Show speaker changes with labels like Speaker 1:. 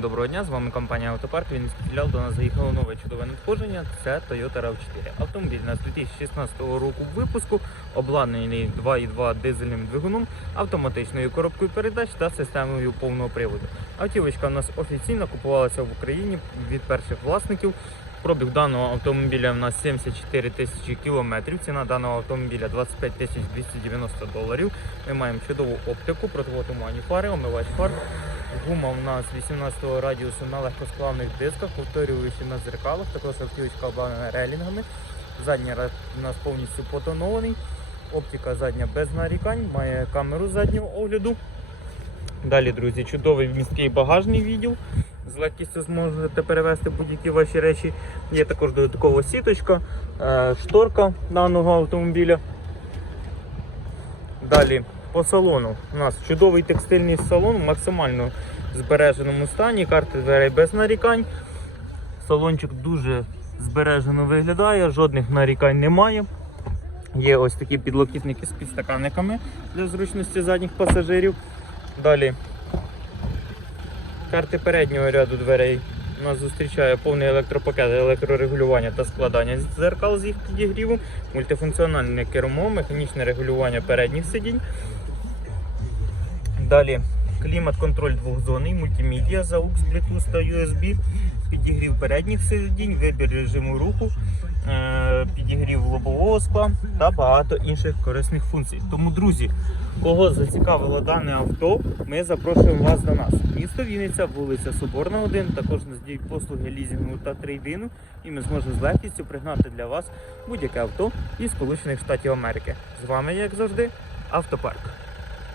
Speaker 1: Доброго дня, з вами компанія Автопарк. Він філіал до нас заїхало нове чудове надходження. Це Toyota rav 4 Автомобіль у нас 2016 року випуску, обладнаний 2.2 дизельним двигуном, автоматичною коробкою передач та системою повного приводу. Автівочка у нас офіційно купувалася в Україні від перших власників. Пробіг даного автомобіля у нас 74 тисячі кілометрів. Ціна даного автомобіля 25 тисяч 290 доларів. Ми маємо чудову оптику, противотуманні фари, омивач фар. Гума у нас 18-го радіусу на легкосплавних дисках, повторюючи на зеркалах. Також автівочка обладнана релінгами. Задній ряд у нас повністю потонований. Оптика задня без нарікань, має камеру заднього огляду. Далі, друзі, чудовий міський багажний відділ. З легкістю зможете перевезти будь-які ваші речі. Є також додаткова сіточка, е, шторка даного автомобіля. Далі по салону. У нас чудовий текстильний салон в максимально збереженому стані, карти дверей без нарікань. Салончик дуже збережено виглядає, жодних нарікань немає. Є ось такі підлокітники з підстаканниками для зручності задніх пасажирів. Далі карти переднього ряду дверей. Нас зустрічає повний електропакет електрорегулювання та складання дзеркал з їх підігрівом, мультифункціональне кермо, механічне регулювання передніх сидінь. Далі клімат-контроль двохзонний, мультимедіа, AUX, Bluetooth та USB, підігрів передніх сидінь, вибір режиму руху, е, підігрів лобового скла та багато інших корисних функцій. Тому, друзі, кого зацікавило дане авто, ми запрошуємо вас до нас. Місто Вінниця, вулиця Соборна, 1, також нас діють послуги лізінгу та трейдину, і ми зможемо з легкістю пригнати для вас будь-яке авто із Сполучених Штатів Америки. З вами, як завжди, Автопарк.